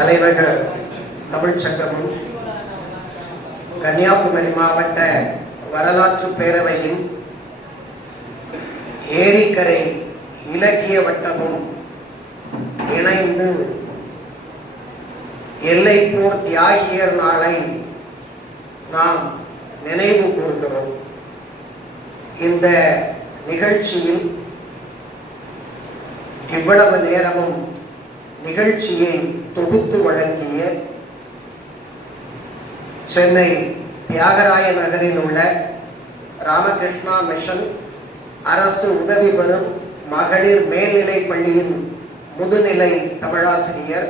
தலைநகர் தமிழ் சங்கமும் கன்னியாகுமரி மாவட்ட வரலாற்று பேரவையும் ஏரிக்கரை இலக்கிய வட்டமும் இணைந்து எல்லைப்போர் தியாகியர் நாளை நாம் நினைவு கூர்கிறோம். இந்த நிகழ்ச்சியில் இவ்வளவு நேரமும் நிகழ்ச்சியை தொகுத்து வழங்கிய சென்னை தியாகராய நகரில் உள்ள ராமகிருஷ்ணா மிஷன் அரசு உதவி பெறும் மகளிர் மேல்நிலை பள்ளியின் முதுநிலை தமிழாசிரியர்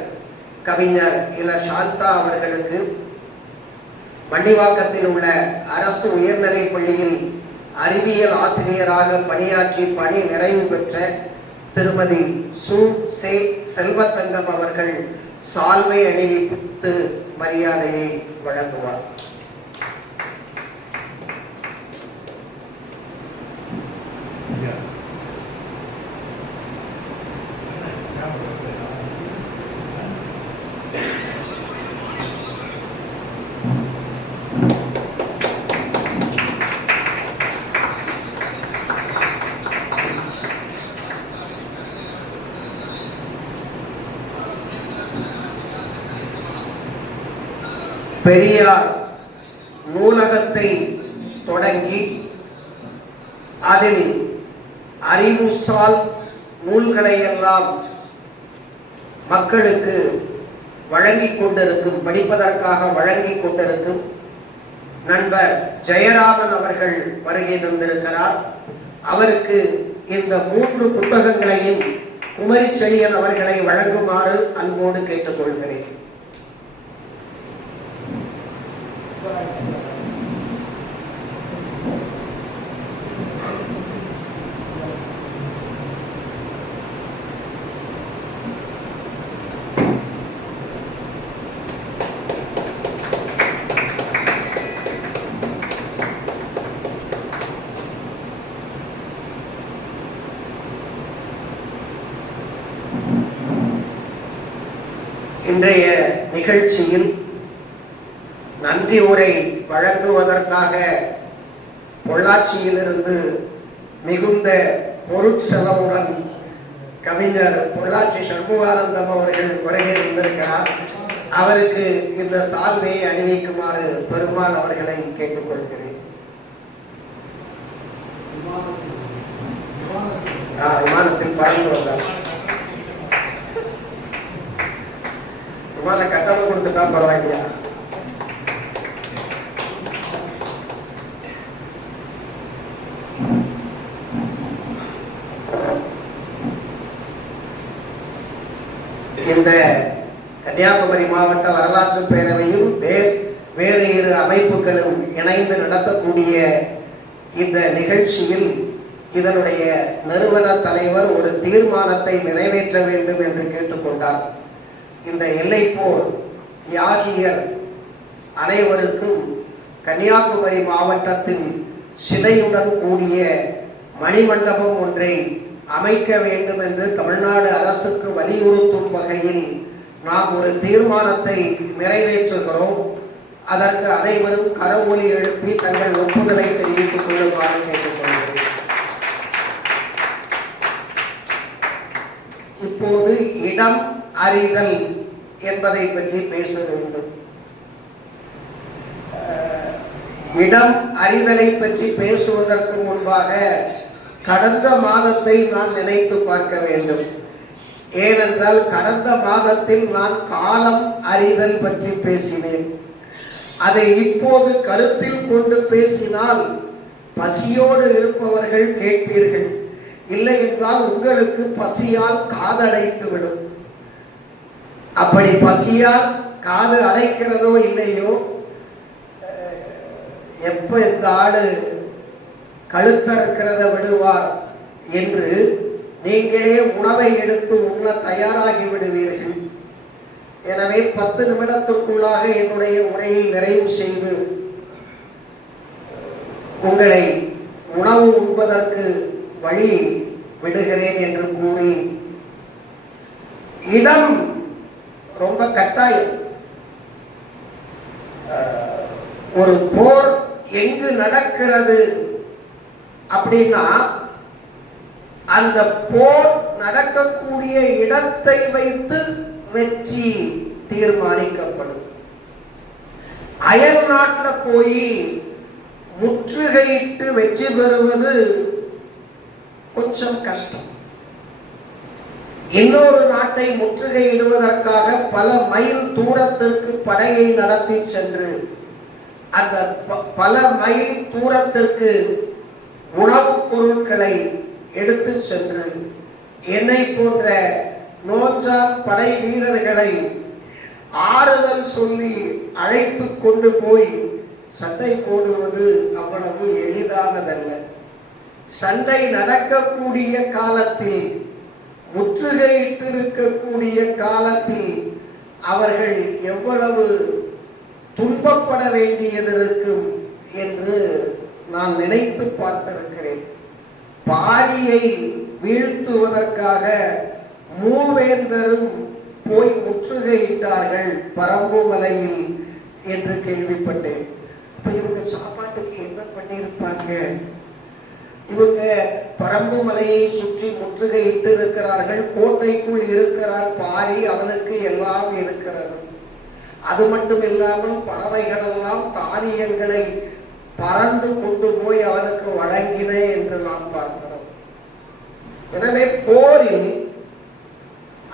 கவிஞர் இல சாந்தா அவர்களுக்கு, மண்டிவாக்கத்தில் உள்ள அரசு உயர்நிலை பள்ளியில் அறிவியல் ஆசிரியராக பணியாற்றி பணி நிறைவு பெற்ற திருமதி சு சே செல்வத்தங்கம் அவர்கள் சால்வை அணிவித்து மரியாதையை வழங்குவார். பெரியார் நூலகத்தை தொடங்கி அதில் அறிவுசால் நூல்களை எல்லாம் மக்களுக்கு வழங்கிக் கொண்டிருக்கும், படிப்பதற்காக வழங்கிக் கொண்டிருக்கும் நண்பர் ஜெயராமன் அவர்கள் வருகை தந்திருக்கிறார். அவருக்கு இந்த 3 புத்தகங்களையும் குமரி செழியன் அவர்களை வழங்குமாறு அன்போடு கேட்டுக்கொள்கிறேன். இன்றைய நிகழ்ச்சியில் நன்றி உரை வழங்குவதற்காக பொள்ளாச்சியிலிருந்து மிகுந்த பொருட்செலவுடன் கவிஞர் பொள்ளாச்சி சண்முகானந்தம் அவர்கள் வருகை தந்திருக்கிறார். அவருக்கு இந்த சால்வையை அணிவிக்குமாறு பெருமாள் அவர்களை கேட்டுக்கொள்கிறேன். விமானத்தில் பறந்து வந்தார். விமான கட்டணம் கொடுத்துட்டா பரவாயில்லையா? இந்த கன்னியாகுமரி மாவட்ட வரலாற்று பேரவையும் வேறு 2 அமைப்புகளும் இணைந்து நடத்தக்கூடிய இந்த நிகழ்ச்சியில் இதனுடைய நிறுவன தலைவர் ஒரு தீர்மானத்தை நிறைவேற்ற வேண்டும் என்று கேட்டுக்கொண்டார். இந்த எல்லைப்போர் தியாகியர் அனைவருக்கும் கன்னியாகுமரி மாவட்டத்தில் சிலையுடன் கூடிய மணிமண்டபம் ஒன்றை அமைக்க வேண்டும் என்று தமிழ்நாடு அரசுக்கு வலியுறுத்தும் வகையில் நாம் ஒரு தீர்மானத்தை நிறைவேற்றுகிறோம். அதற்கு அனைவரும் கரவொலி எழுப்பி தங்கள் ஒப்புதலை தெரிவித்துக் கொள்ளுமாறு கேட்டுக்கொள்கிறேன். இப்போது இடம் அறிதல் என்பதை பற்றி பேச வேண்டும். இடம் அறிதலை பற்றி பேசுவதற்கு முன்பாக கடந்த மாதத்தை நான் நினைத்து பார்க்க வேண்டும். ஏனென்றால் கடந்த மாதத்தில் நான் காலம் அறிதல் பற்றி பேசினேன். அதை இப்போது கருத்தில் கொண்டு பேசினால் பசியோடு இருப்பவர்கள் கேட்பீர்கள், இல்லை என்றால் உங்களுக்கு பசியால் காதடைத்து விடும். அப்படி பசியால் காது அடைக்கிறதோ இல்லையோ, எப்ப இந்த ஆளு கழுத்தறுக்கிறத விடுவார் என்று நீங்களே உணவை எடுத்து உண்ண தயாராகி விடுவீர்கள். எனவே 10 நிமிடத்திற்குள்ளாக என்னுடைய உரையை நிறைவு செய்து உங்களை உணவு உண்பதற்கு வழி விடுகிறேன் என்று கூறி, இடம் ரொம்ப கட்டாயம். ஒரு போர் எங்கு நடக்கிறது அப்படின்னா அந்த போர் நடக்கக்கூடிய இடத்தை வைத்து வெற்றி தீர்மானிக்கப்படும். அயல் நாட்டில் போய் முற்றுகையிட்டு வெற்றி பெறுவது கொஞ்சம் கஷ்டம். இன்னொரு நாட்டை முற்றுகையிடுவதற்காக பல மைல் தூரத்திற்கு படையை நடத்தி சென்று அந்த பல மைல் தூரத்திற்கு உணவுப் பொருட்களை எடுத்து சென்று என்னை போன்ற நோஞ்சான் படை வீரர்களை ஆறுதல் சொல்லி அழைத்து கொண்டு போய் சண்டை போடுவது அவ்வளவு எளிதானதல்ல. சண்டை நடக்கக்கூடிய காலத்தில், முற்றுகையிட்டு இருக்கக்கூடிய காலத்தில் அவர்கள் எவ்வளவு துன்பப்பட வேண்டியது இருக்கும் என்று நான் நினைத்து பார்த்திருக்கிறேன். பாரியை வீழ்த்துவதற்காக மூவேந்தரும் போய் முற்றுகையிட்டார்கள் பரம்புமலையில் என்று கேள்விப்பட்டேன். இப்ப இவங்க சாப்பாட்டுக்கு என்ன பண்ணியிருப்பாங்க? இவங்க பரம்புமலையை சுற்றி முற்றுகையிட்டு இருக்கிறார்கள். கோட்டைக்குள் இருக்கிறார் பாரி, அவனுக்கு எல்லாம் இருக்கிறது. அது மட்டும் இல்லாமல் பறவைகளெல்லாம் தானியங்களை பறந்து கொண்டு போய் அவனுக்கு வழங்கின என்று நாம் பார்க்கிறோம். எனவே போரில்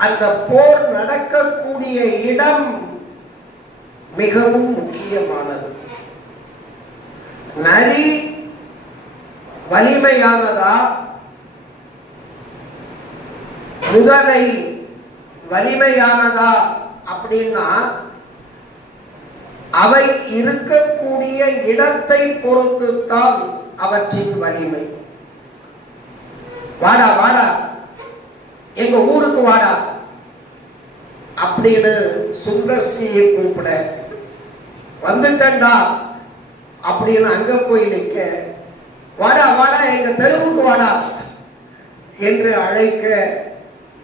அந்த போர் நடக்கக்கூடிய இடம் மிகவும் முக்கியமானது. நரி வலிமையானதா, முதலை வலிமையானதா அப்படின்னா அவை இருக்கக்கூடிய இடத்தை பொறுத்துத்தான் அவற்றின் வலிமை. வாடா வாடா, எங்க ஊருக்கு வாடா அப்படின்னு சுந்தர்சியை கூப்பிட, வந்துட்டா அப்படின்னு அங்க போய் நிற்க, வாடா வாடா எங்க தெருவுக்கு வாடா என்று அழைக்க,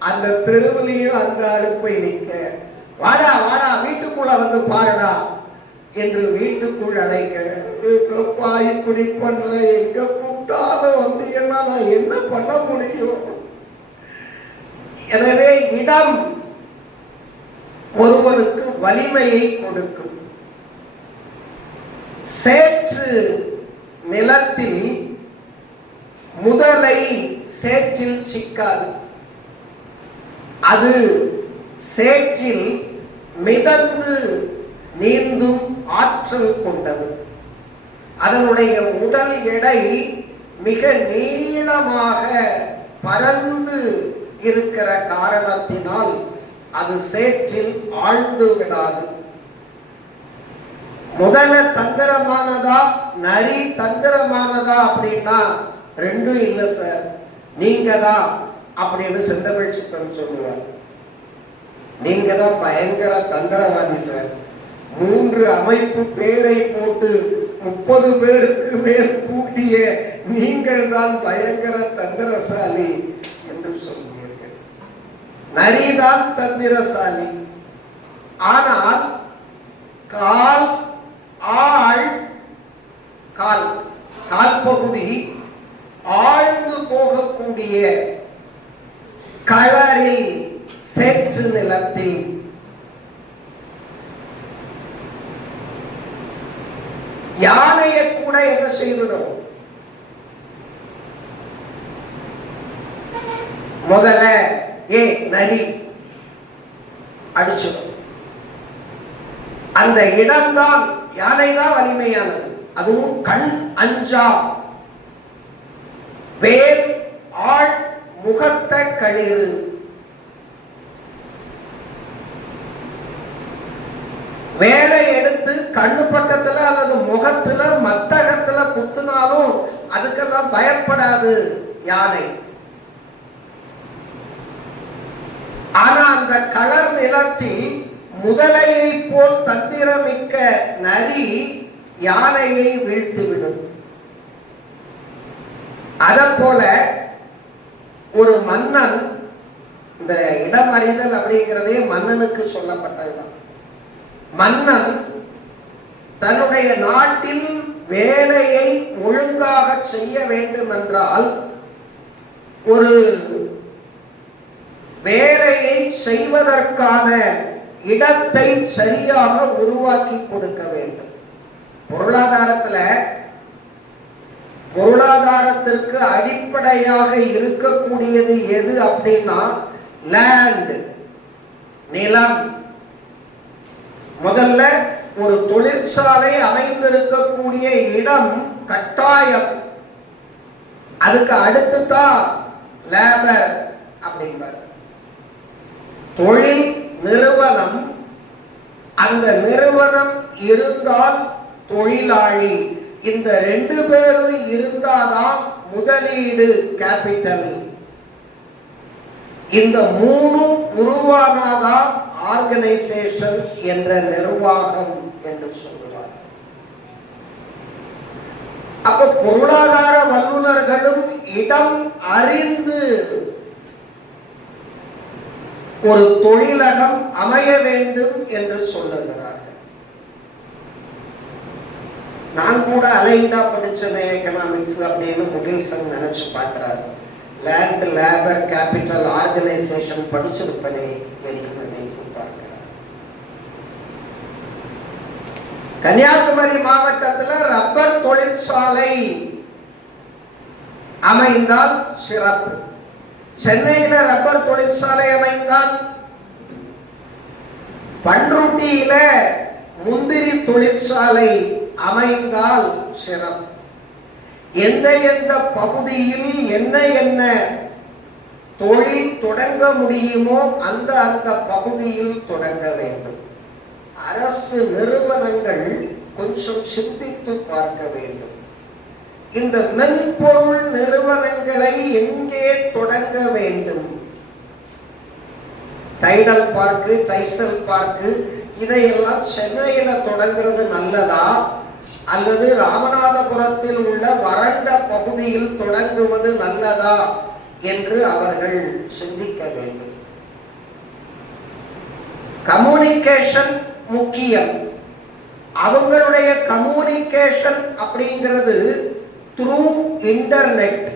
அந்த தெருவிலையும் அந்த ஆளு போய் நிற்க, வாடா வாடா வீட்டுக்குள்ள வந்து பாருடா என்று வீட்டுக்குள் அழைக்க, இப்படி பண்ற, எங்க கூப்பிட்டாலும் வந்து நான் என்ன பண்ண முடியும்? எனவே இடம் ஒருவனுக்கு வலிமையை கொடுக்கும். சேற்று நிலத்தில் முதலை சேற்றில் சிக்காது. அது சேற்றில் மிதந்து நீந்தும் ஆற்றல் கொண்டது. அதனுடைய உடல் எடை மிக நீளமாக பறந்து இருக்கிற காரணத்தினால் அது சேற்றில் ஆழ்ந்து விடாது. முதல்ல தந்திரமானதா நரி தந்திரமானதா அப்படின்னா ரெண்டும் இல்லை சார், நீங்க தான் அப்படின்னு செந்தமிழ் சித்தன் சொல்லுவார். நீங்க தான் பயங்கர தந்திரவாதி சார். 3 அமைப்பு பேரை போட்டு 30 பேருக்கு மேல் கூட்டிய நீங்கள் தான் பயங்கர தந்திரசாலி என்று சொல்வீர்கள். நரிதான் தந்திரசாலி. ஆனால் கால் ஆள் கால் பகுதி ஆழ்ந்து போகக்கூடிய களரில் சேற்று நிலத்தில் யானையை கூட என்ன செய்யணும்? முதல்ல நரி அடிச்சிடும். அந்த இடம்தான், யானைதான் வலிமையானது. அதுவும் கண் அஞ்சா, வேல் ஆள் முகத்த களிறு. வேலை எடுத்து கண்ணு பக்கத்துல அல்லது முகத்துல மத்தகத்துல குத்துனாலும் அதுக்கெல்லாம் பயப்படாது யானை. ஆனா அந்த களர் நிலத்தில் முதலையை போல் தந்திரமிக்க நரி யானையை வீழ்த்திவிடும். அத போல ஒரு மன்னன் இந்த இடம் அறிதல் அப்படிங்கிறதே மன்னனுக்கு சொல்லப்பட்டதுதான். மன்னன் தன்னுடைய நாட்டில் வேலையை ஒழுங்காக செய்ய வேண்டும் என்றால் ஒரு வேலையை செய்வதற்கான இடத்தை சரியாக உருவாக்கி கொடுக்க வேண்டும். பொருளாதாரத்திற்கு அடிப்படையாக இருக்கக்கூடியது எது அப்படின்னா லேண்ட், நிலம். முதல்ல ஒரு தொழிற்சாலை அமைந்திருக்கக்கூடிய இடம் கட்டாயம். அதுக்கு அடுத்து தான் லேபர் அப்படிங்கிறார். தொழில் நிறுவனம், அந்த நிறுவனம் இருந்தால் தொழிலாளி, இந்த ரெண்டு பேரும் இருந்தாதான் முதலீடு, கேபிட்டல். இந்த மூணும் உருவானாதான் ஆர்கனைசேஷன் என்ற நிர்வாகம் என்று சொல்லுவார். அப்ப பொருளாதார வல்லுநர்களும் இடம் அறிந்து ஒரு தொழிலகம் அமைய வேண்டும் என்று சொல்லுகிறார்கள். நான் கூட அலைண்டா படிச்சேன் எக்கனாமிக்ஸ் அப்படின்னு முகில்சன் நினைச்சு பார்க்கிறாரு. லேண்ட், லேபர், கேபிட்டல், ஆர்கனைசேஷன் படிச்சிருப்பனே என்று நினைத்து பார்க்கிறார். கன்னியாகுமரி மாவட்டத்தில் ரப்பர் தொழிற்சாலை அமைந்தால் சிறப்பு. சென்னையில ரப்பர் தொழிற்சாலை அமைந்தால், பண்ருட்டியில முந்திரி தொழிற்சாலை அமைந்தால் சிறப்பு. எந்த பகுதியில் என்ன தொழில் தொடங்க முடியுமோ அந்த பகுதியில் தொடங்க வேண்டும். அரசு நிறுவனங்கள் கொஞ்சம் சிந்தித்து பார்க்க வேண்டும். இந்த மென்பொருள் நிறுவனங்களை எங்கே தொடங்க வேண்டும்? டைடல் பார்க்கு, டைசல் பார்க்கு இதையெல்லாம் சென்னையில தொடங்குறது நல்லதா, அல்லது ராமநாதபுரத்தில் உள்ள வறண்ட பகுதியில் தொடங்குவது நல்லதா என்று அவர்கள் சிந்திக்க வேண்டும். கம்யூனிகேஷன் முக்கியம். அவங்களுடைய கம்யூனிகேஷன் அப்படிங்கிறது த்ரூ இன்டர்நெட்,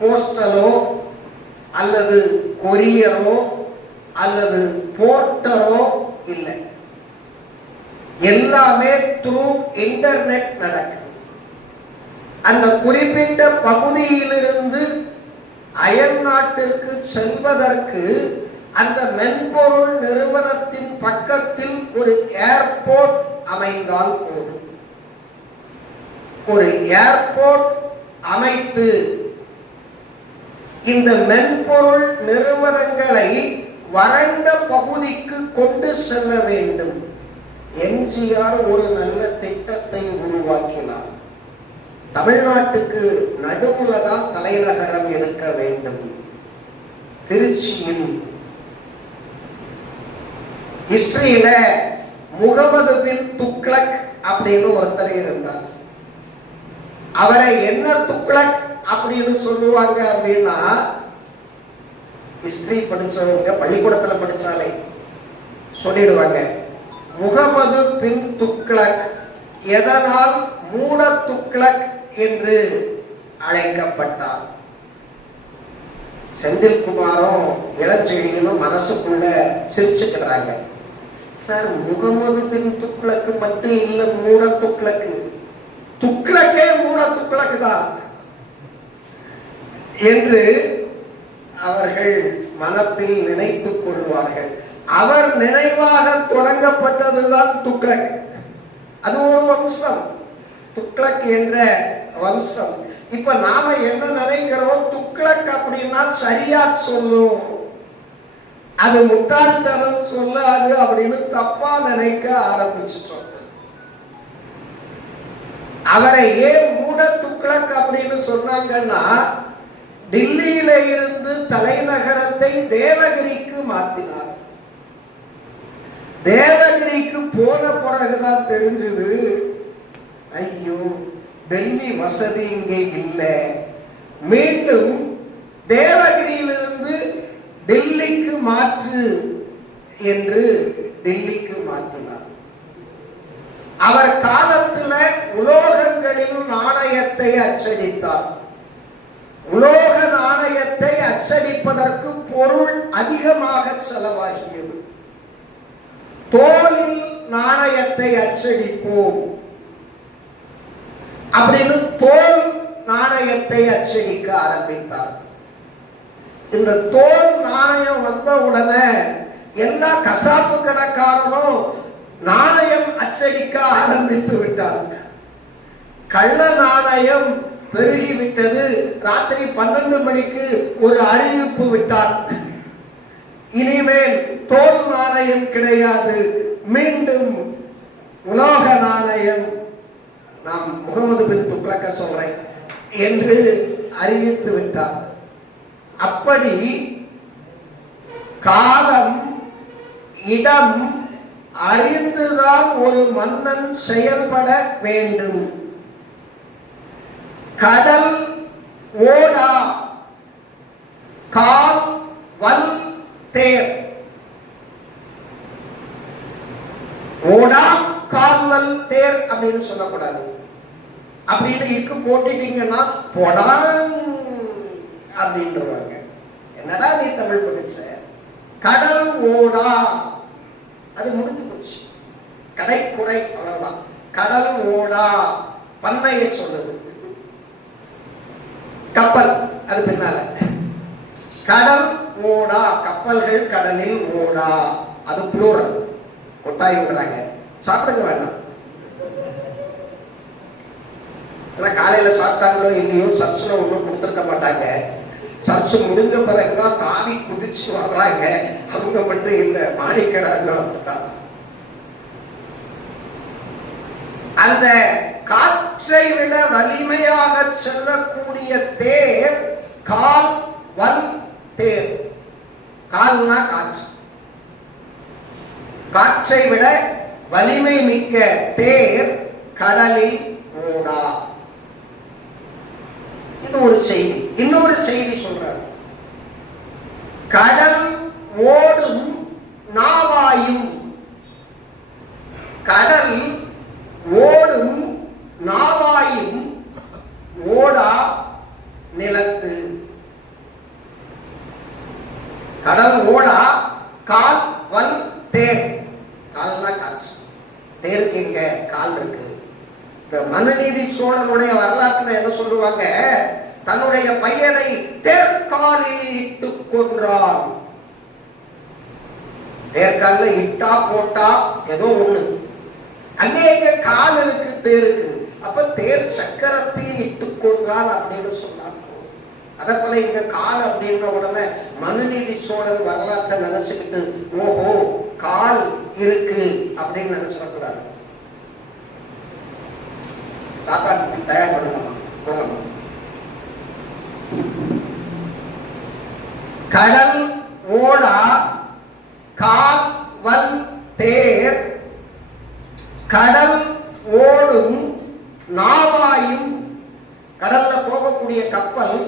போஸ்டலோ அல்லது கொரியரோ அல்லது போர்ட்டரோ இல்லை, எல்லாமே த்ரூ இன்டர்நெட் நடக்குது. அந்த குறிப்பிட்ட பகுதியிலிருந்து அயல் நாட்டிற்கு செல்வதற்கு அந்த மென்பொருள் நிறுவனத்தின் பக்கத்தில் ஒரு ஏர்போர்ட் அமைந்தால் போதும். ஒரு ஏர்போர்ட் அமைத்து இந்த மென்பொருள் நிறுவனங்களை வறண்ட பகுதிக்கு கொண்டு செல்ல வேண்டும். எம்ஜிஆர் ஒரு நல்ல திட்டத்தை உருவாக்கினார். தமிழ்நாட்டுக்கு நடுவுல தான் தலைநகரம் இருக்க வேண்டும். திருச்சியில் ஹிஸ்டரியில முகமது பின் துக்ளக் அப்படின்னு ஒருத்தர் இருந்தார். அவரை என்ன துக்ளக் அப்படின்னு சொல்லுவாங்க அப்படின்னா, ஹிஸ்டரி படிச்சவங்க பள்ளிக்கூடத்துல படிச்சாலே சொல்லிடுவாங்க, முகமது பின் துக்ளக் எதனால் மூட துக்ளக் என்று அழைக்கப்பட்டார். செந்தில்குமாரும் இளஞ்செழியனும் மனசுக்குள்ள சிரிச்சுக்கிறாங்க. சார், முகமது பின் துக்ளக்கு மட்டும் இல்ல, மூட துக்ளக்கு, துக்ளக்கே மூட துக்ளக்கு தான் என்று அவர்கள் மனத்தில் நினைத்துக் கொள்வார்கள். அவர் நினைவாக தொடங்கப்பட்டதுதான் துக்ளக். அது ஒரு வம்சம், துக்ளக் என்ற வம்சம். இப்ப நாம என்ன நினைக்கிறோம், துக்ளக் அப்படின்னா சரியா சொல்லும், அது முட்டாள்தனம் சொல்லாது அப்படின்னு தப்பா நினைக்க ஆரம்பிச்சிட்டோம். அவரை ஏன் மூட துக்ளக் அப்படின்னு சொன்னாங்கன்னா, டில்லியில இருந்து தலைநகரத்தை தேவகிரிக்கு மாத்தினார். தேவகிரிக்கு போன பிறகுதான் தெரிஞ்சது, ஐயோ டெல்லி வசதி இங்கே இல்லை. மீண்டும் தேவகிரியிலிருந்து டெல்லிக்கு மாற்று என்று டெல்லிக்கு மாற்றினார். அவர் காலத்துல உலோகங்களில் நாணயத்தை அச்சடித்தார். உலோக நாணயத்தை அச்சடிப்பதற்கு பொருள் அதிகமாக செலவாகியது. தோலில் நாணயத்தை அச்சடிப்போம் அப்படின்னு தோல் நாணயத்தை அச்சடிக்க ஆரம்பித்தார். இந்த தோல் நாணயம் வந்த உடனே எல்லா கசாப்பு கடைக்காரனும் நாணயம் அச்சடிக்க ஆரம்பித்து விட்டார். கள்ள நாணயம் பெருகிவிட்டது. ராத்திரி 12 மணிக்கு ஒரு அறிவிப்பு விட்டார், இனிமேல் தோல் நாணயம் கிடையாது, மீண்டும் உலோக நாணயம், நாம் முகமது பின் துக்ளக்க சொல்றேன் என்று அறிவித்து விட்டார். அப்படி காலம் இடம் அறிந்துதான் ஒரு மன்னன் செயல்பட வேண்டும். கடல் ஓடா கால் வல் தேர். ஓடா கால்வல் தேர் அப்படின்னு சொல்லக்கூடாது. அப்படின்னு இருக்கு போட்டுட்டீங்கன்னா போடான் அப்படின்றவாங்க. என்னடா நீ தமிழ் படிச்ச? கடல் ஓடா, அது முடிஞ்சு போச்சு. கடைக்குறை அவ்வளவுதான். கடல் ஓடா பன்மையை சொல்லுது. கப்பல் அது பின்னால. கடல் ஓடா, கப்பல்கள் கடலில் ஓடா, அது புளூரல். கொட்டாய் விடுறாங்க, சாப்பிடுங்க வேண்டாம். காலையில சாப்பிட்டாங்களோ இல்லையோ சர்ச்சில் ஒன்றும் கொடுத்துருக்க மாட்டாங்க. சர்ச்சு முடிஞ்ச பிறகுதான் தாவி குதிச்சு வர்றாங்க. அவங்க மட்டும் இல்லை, மாணிக்கிறாங்க. அந்த காற்றை விட வலிமையாக செல்லக்கூடிய தேர் கால் வல் தேர். கால்னா காற்று. காற்றை விட வலிமை மிக்க தேர் கடலில் ஓடா. இது ஒரு செய்தி. இன்னொரு செய்தி சொல்றார். கடல் ஓடும் நாவாயும். கடல் ஓடும் நாவாயும் ஓடா நிலத்து. கடல் ஓடா கால் வல் தேர். கால்னா காற்று, தேருக்கு இங்க கால் இருக்கு. இந்த மனுநீதி சோழனுடைய வரலாற்றுல என்ன சொல்லுவாங்க? தன்னுடைய பையனை தேர்காலில் இட்டு கொன்றான். தேர்கால இட்டா போட்டா ஏதோ ஒண்ணு, அங்கே எங்க கால் இருக்கு தேருக்கு. அப்ப தேர் சக்கரத்தில் இட்டு கொன்றான் அப்படின்னு சொன்னார். அதே போல இங்க கால் அப்படின்ற உடனே மனுநீதி சோழன் வரலாற்றை நினைச்சுக்கிட்டு ஓஹோ கால் இருக்கு அப்படின்னு நினைச்சிடக்கூடாது. சாப்பாட்டுக்கு தயார் பண்ணலாமா? போகணும். கடல் ஓடா கால் வல் தேர். கடல் ஓடும் நாவாயும். கடல்ல போகக்கூடிய கப்பல்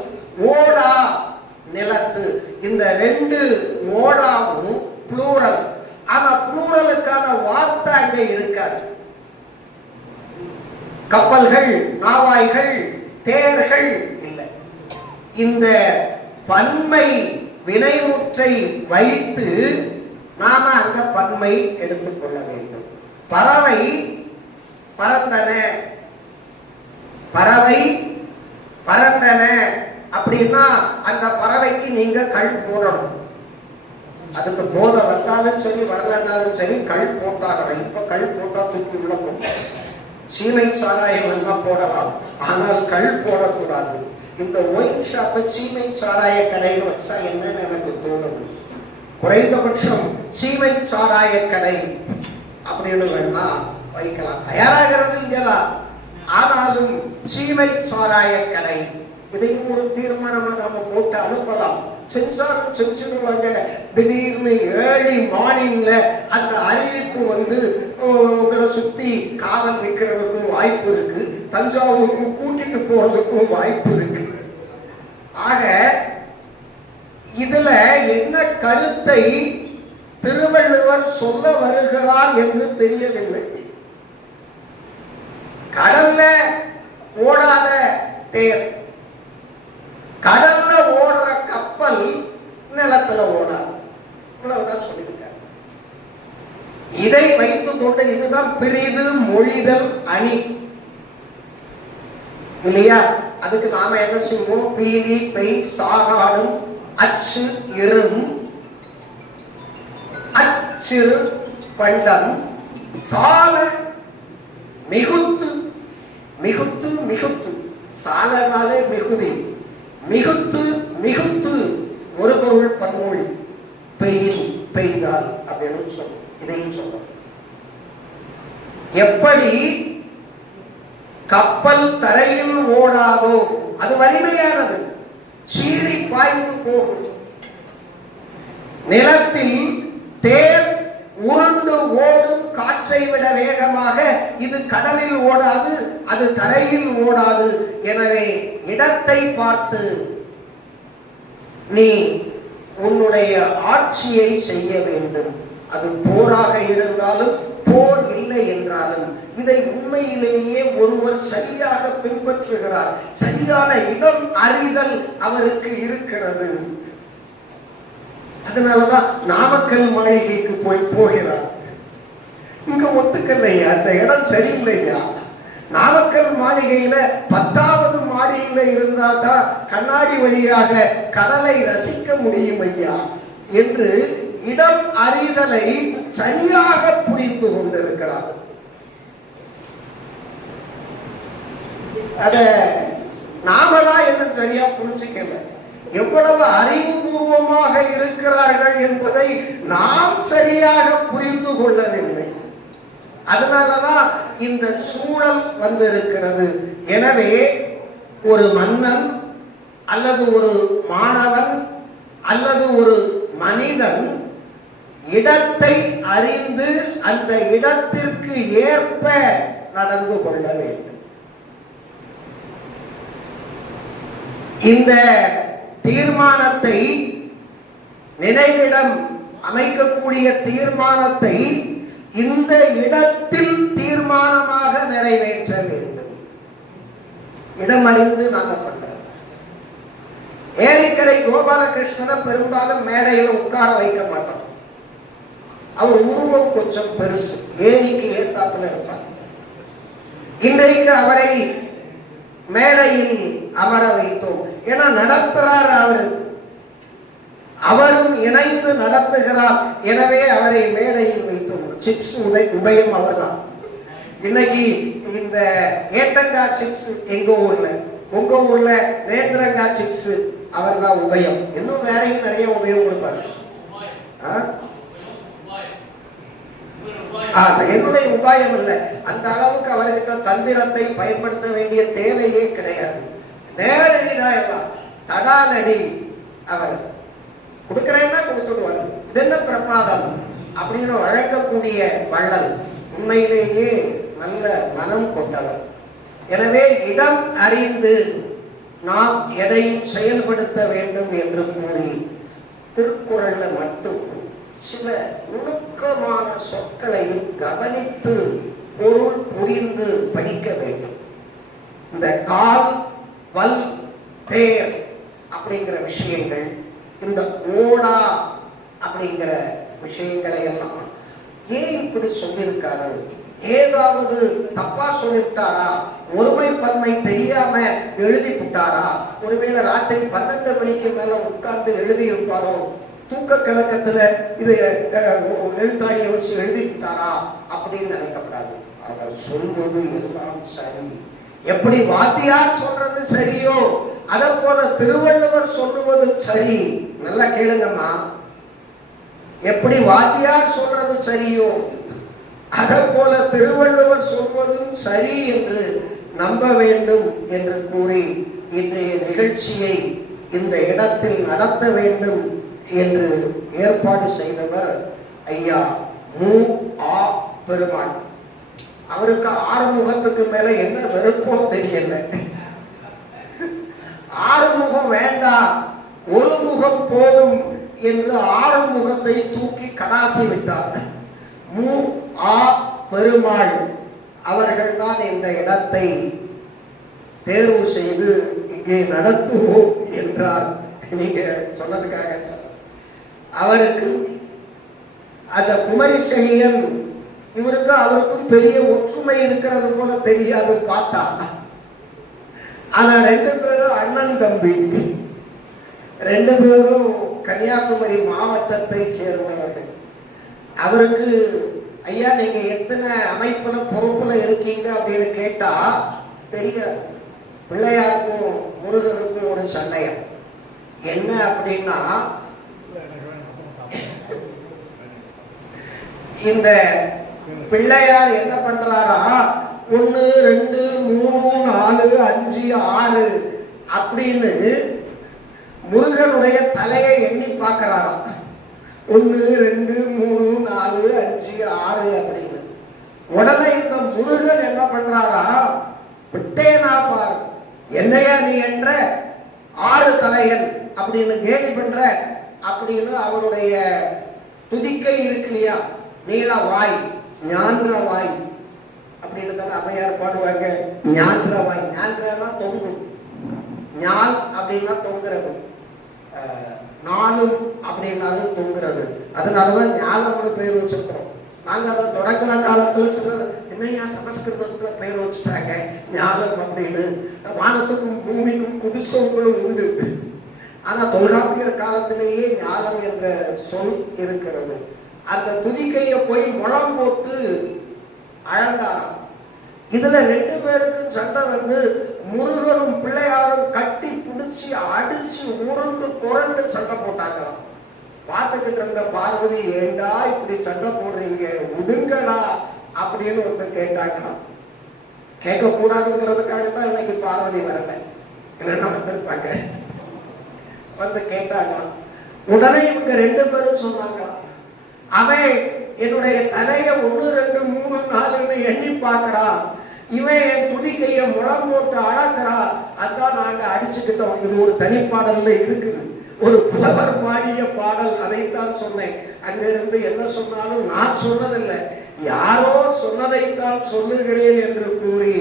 ஓடா நிலத்து. இந்த ரெண்டு ஓடாவும் புளூரல். ஆனா புளூரலுக்கான வார்த்தை அங்க இருக்காது. கப்பல்கள், நாவாய்கள், தேர்கள் இல்லை. இந்த பன்மை வினைமுற்றை வைத்து நாம அங்க பன்மை எடுத்துக்கொள்ள வேண்டும். பறவை பறந்தன, பறவை பறந்தன அப்படின்னா அந்த பறவைக்கு நீங்க கல் போடணும். அதுக்கு போத வந்தாலும் சரி வரலன்னாலும் சரி கல் போட்டாகணும். இப்ப கல் போட்டா தூக்கி உள்ள போட்டோம். சீமை சாராயம் எல்லாம் போடலாம், ஆனால் கல் போடக்கூடாது. இந்த ஒயின் ஷாப்பை சீமை சாராய கடையில் வச்சா என்னன்னு எனக்கு தோணுது. குறைந்தபட்சம் சீமை சாராய கடை அப்படின்னு வேணா வைக்கலாம். தயாராகிறது இங்கதான், ஆனாலும் சீமை சாராய கடை இதையும் ஒரு தீர்மானமா நம்ம போட்டு அனுப்பலாம். சென்சாரும் செஞ்சுடுவாங்க. திடீர்னு ஏர்லி மார்னிங்ல அந்த அறிவிப்பு வந்து உங்களை சுத்தி காவல் நிற்கிறதுக்கும் வாய்ப்பு இருக்கு, தஞ்சாவூருக்கு கூட்டிட்டு போறதுக்கும் வாய்ப்பு இருக்கு. ஆக இதுல என்ன கருத்தை திருவள்ளுவர் சொல்ல வருகிறார் என்று தெரியவில்லை. கடல்ல ஓடாத தேர், கடல்ல ஓடுற கப்பல் நிலத்துல ஓடாது, இவ்வளவுதான் சொல்லியிருக்காரு. இதை வைத்துக் கொண்டு இதுதான் பிரிது மொழிதல் அணி இல்லையா? அதுக்கு நாம என்ன செய்வோம்? பீலி பெய் சாகாடும் அச்சு இரும் அச்சிறு பண்டம் சால மிகுத்து மிகுத்து மிகுத்து, சாலனாலே மிகுதி, மிகுத்து மிகுத்து ஒரு பொருள் பன்மொழி பெய்யும் பெய்தால் அப்படின்னு சொல்லும். இதையும் சொல்லும். எப்படி கப்பல் தரையில் ஓடாதோ அது வலிமையானது, சீறி பாய்ந்து போகும். நிலத்தில் தேர் உருண்டு ஓடும் காற்றை விட வேகமாக இது கடலில் ஓடாது, அது தரையில் ஓடாது. எனவே இடத்தை பார்த்து நீ உன்னுடைய ஆட்சியை செய்ய வேண்டும். அது போராக இருந்தாலும் போர் இல்லை என்றாலும் இதை உண்மையிலேயே ஒருவர் சரியாக பின்பற்றுகிறார். சரியான இடம் அறிதல் அவருக்கு இருக்கிறது. அதனாலதான் நாமக்கல் மாளிகைக்கு போகிறார். இங்க ஒத்துக்கலையா, அந்த இடம் சரியில்லையா? நாமக்கல் மாளிகையில 10வது மாடியில இருந்தால்தான் கண்ணாடி வழியாக கடலை ரசிக்க முடியும் ஐயா என்று இடம் அறிதலை சரியாக புரிந்து கொண்டிருக்கிறார். அத நாமளா என்ன சரியா புரிஞ்சுக்கல. எவ்வளவு அறிவுபூர்வமாக இருக்கிறார்கள் என்பதை நாம் சரியாக புரிந்து கொள்ளவில்லை. அதனாலதான் இந்த சூழல் வந்திருக்கிறது. எனவே ஒரு மன்னன் அல்லது ஒரு மாணவன் அல்லது ஒரு மனிதன் இடத்தை அறிந்து அந்த இடத்திற்கு ஏற்ப நடந்து கொள்ள வேண்டும். இந்த தீர்மானத்தை, நினைவிடம் அமைக்கக்கூடிய தீர்மானத்தை இந்த இடத்தில் தீர்மானமாக நிறைவேற்ற வேண்டும். இடம் அறிந்து நாங்கள் பண்றோம். ஏரிக்கரை கோபாலகிருஷ்ணனை பெரும்பாலும் மேடையில் உட்கார வைக்க மாட்டோம். அவர் உருவம் கொஞ்சம் பெருசு, ஏரிக்கு ஏத்தாப்புல இருப்பார். இன்றைக்கு அவரை மேடையில் அமர வைத்தோம். ஏன்னா நடத்துறார் அவர், அவரும் இணைந்து நடத்துகிறார். எனவே அவரை மேடையில் வைத்தோம். சிப்ஸ் உபயம் அவர்தான். இன்னைக்கு இந்த ஏட்டங்காய் சிப்ஸ் எங்க ஊர்ல, உங்க ஊர்ல நேந்திரங்காய் சிப்ஸ் அவர்தான் உபயம். இன்னும் வேறையும் நிறைய உபயம் கொடுப்பாரு. என்னுடைய உபாயம் இல்லை. அந்த அளவுக்கு அவர்கிட்ட தந்திரத்தை பயன்படுத்த வேண்டிய தேவையே கிடையாது. நேரடிதான் எல்லாம், தடாலடி. அவர் கொடுக்கிறேன்னா கொடுத்துட்டு வரும். இது என்ன பிரமாதம் அப்படின்னு வழங்கக்கூடிய வள்ளல் உண்மையிலேயே நல்ல மனம் கொண்டவர். எனவே இடம் அறிந்து நாம் எதையும் செயல்படுத்த வேண்டும் என்று கூறி திருக்குறள்ல மட்டும் சில நுணுக்கமான சொற்களையும் கவனித்து பொருள் புரிந்து படிக்க வேண்டும். இந்த கால், வல், தேர் அப்படிங்கிற விஷயங்கள், இந்த ஓடா அப்படிங்கிற விஷயங்களை எல்லாம் ஏன் இப்படி சொல்லியிருக்காரு? ஏதாவது தப்பா சொல்லிவிட்டாரா? ஒருமை பன்மை தெரியாம எழுதி விட்டாரா? ஒருவேளை ராத்திரி 12 மணிக்கு மேல உட்கார்ந்து எழுதி இருப்பாரோ? தூக்க கலக்கத்துல இது எழுத்தாடிய வச்சு எழுதி விட்டாரா அப்படின்னு நினைக்கப்படாது. அவர் சொல்வது எல்லாம் சரி. எப்படி வாத்தியார் சொல்றது சரியோ அதை போல திருவள்ளுவர் சொல்லுவது சரி. நல்லா கேளுங்கம்மா. எப்படி வாத்தியார் சொல்றது சரியோ அதை போல திருவள்ளுவர் சொல்வதும் சரி என்று நம்ப வேண்டும் என்று கூறி இன்றைய நிகழ்ச்சியை இந்த இடத்தில் நடத்த வேண்டும் என்று ஏற்பாடு செய்தவர் ஐயா மு. ஆ. பெருமாள். அவருக்கு ஆறுமுகத்துக்கு மேல என்ன வெறுப்போ தெரியல. ஆறுமுகம் வேண்டாம், ஒரு முகம் போதும் என்று 6 முகத்தை தூக்கி கடாசி விட்டார். பெருமாள் அவர்கள் தான் இந்த இடத்தை தேர்வு செய்து இங்கே நடத்துவோம் என்றார். நீங்க சொன்னதுக்காக அவருக்கு அந்த குமரி செழியன் இவருக்கு அவருக்கும் பெரிய ஒற்றுமை இருக்கிறது போல தெரியாது பார்த்தா. ஆனா 2 பேரும் அண்ணன் தம்பி, 2 பேரும் கன்னியாகுமரி மாவட்டத்தை சேர்ந்தவர்கள். அவருக்கு ஐயா நீங்க எத்தனை அமைப்புல பொறுப்புல இருக்கீங்க அப்படின்னு கேட்டா தெரியாது. பிள்ளையாருக்கும் முருகனுக்கும் ஒரு சண்டையா என்ன அப்படின்னா, இந்த பிள்ளையார் என்ன பண்றாரா 1 2 3 4 5 6 அப்படின்னு முருகனுடைய தலையை எண்ணி பார்க்கிறாராம். 1 2 3 4 5 6 அப்படின்னு. உடனே இந்த முருகன் என்ன பண்றாரா, விட்டேனா பார், என்னையா நீ என்ற 6 தலைகள் அப்படின்னு கேலி பண்ற அப்படின்னு அவருடைய துதிக்கை இருக்கு இல்லையா, நீள வாய் ஞான்ற வாய் அப்படின்னு தானே அம்மையார் பாடுவாங்க. ஞான்ற வாய், ஞான்றனா தொங்கு, ஞான் அப்படின்னா தொங்குறது, நாளும் அப்படின்னாலும் தொங்குறது. அதனாலதான் ஞானம்னு பேர் வச்சிருக்கிறோம். நாங்க அதை தொடங்கின காலத்துல சிலர் என்னையா சமஸ்கிருதத்துல பேர் வச்சுட்டாங்க ஞானம் அப்படின்னு. வானத்துக்கும் பூமிக்கும் புதுசங்களும் உண்டு. ஆனா தொல்காப்பியர் காலத்திலேயே ஞானம் என்ற சொல் இருக்கிறது. அந்த துதிக்கைய போய் முழம் போட்டு அழந்தாராம். இதுல 2 பேருக்கும் சண்டை வந்து முருகனும் பிள்ளையாரும் கட்டி பிடிச்சி அடிச்சு உருண்டு புரண்டு சண்டை போட்டாங்களாம். பார்த்துக்கிட்டு இருந்த பார்வதி, ஏண்டா இப்படி சண்டை போடுறீங்க, விடுங்கடா அப்படின்னு வந்து கேட்டாங்களாம். கேட்க கூடாதுங்கிறதுக்காக தான் இன்னைக்கு பார்வதி வரல, இல்லைன்னா வந்திருப்பாங்க. வந்து கேட்டாங்களாம். உடனே இவங்க 2 பேரும் சொன்னாங்களாம், அவன் என்னுடைய தலைய 1 2 3 4 எண்ணி பார்க்கிறான், இவன் என் துதிக்கைய முழம் போட்டு அளக்கிறான், அதான் நாங்க அடிச்சுக்கிட்டோம். இது ஒரு தனிப்பாடல்ல இருக்குது, ஒரு புலவர் பாடிய பாடல், அதைத்தான் சொன்னேன். அங்கிருந்து என்ன சொன்னாலும் நான் சொன்னதில்லை, யாரோ சொன்னதைத்தான் சொல்லுகிறேன் என்று கூறி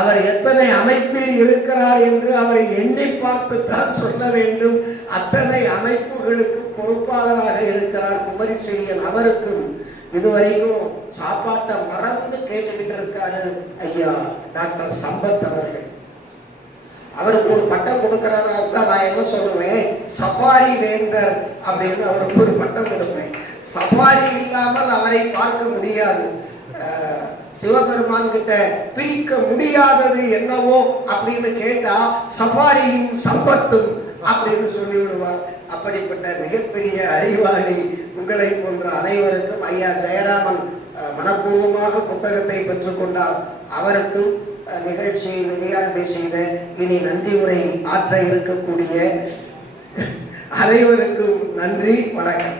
அவர் எத்தனை அமைப்பில் இருக்கிறார் என்று அவரை எண்ணி பார்த்துத்தான் சொல்ல வேண்டும். அத்தனை அமைப்புகளுக்கு பொறுப்பாளராக இருக்கிறார் குமரி செழியன். அவருக்கும் இதுவரைக்கும் சாப்பாட்டை மறந்து கேட்டுக்கிட்டு இருக்காரு ஐயா டாக்டர் சம்பத் அவர்கள். அவருக்கு ஒரு பட்டம் கொடுக்கறதுனால தான் நான் என்ன சொல்லுவேன், சஃபாரி வேந்தர் அப்படின்னு அவருக்கு ஒரு பட்டம் கொடுப்பேன். சஃபாரி இல்லாமல் அவரை பார்க்க முடியாது. சிவபெருமான் கிட்ட பிரிக்க முடியாதது என்னவோ அப்படின்னு கேட்டா சஃபாரியும் சம்பத்தும் அப்படின்னு சொல்லி விடுவார். அப்படிப்பட்ட மிகப்பெரிய அறிவாளி. உங்களை போன்ற அனைவருக்கும் ஐயா ஜெயராமன் மனப்பூர்வமாக புத்தகத்தை பெற்றுக்கொண்டார். அவருக்கும் நிகழ்ச்சியை நிலையாண்மை செய்த இனி நன்றி உரை ஆற்ற இருக்கக்கூடிய அனைவருக்கும் நன்றி, வணக்கம்.